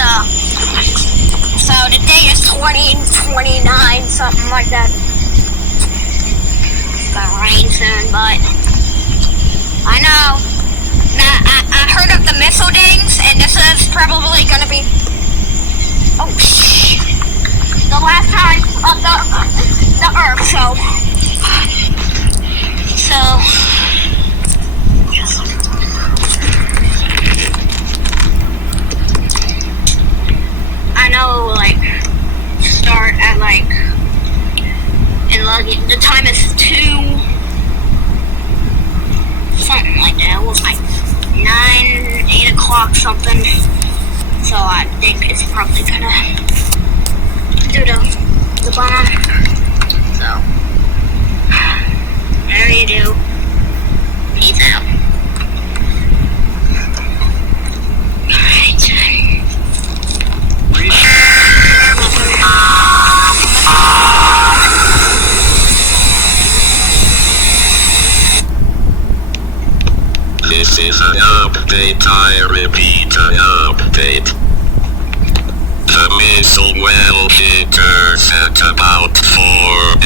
So the day is 2029, something like that. It's gonna rain soon, but I know. Now, I heard of the missile dings, and this is probably gonna be, oh shh, the last time of the Earth, so I know, like, start at, like, and the time is 2, something like that. It was like 9, 8 o'clock something. So I think it's probably gonna do the bomb. So, there you do. Peace out. This is an update, I repeat, an update. The missile will hit Earth at about 4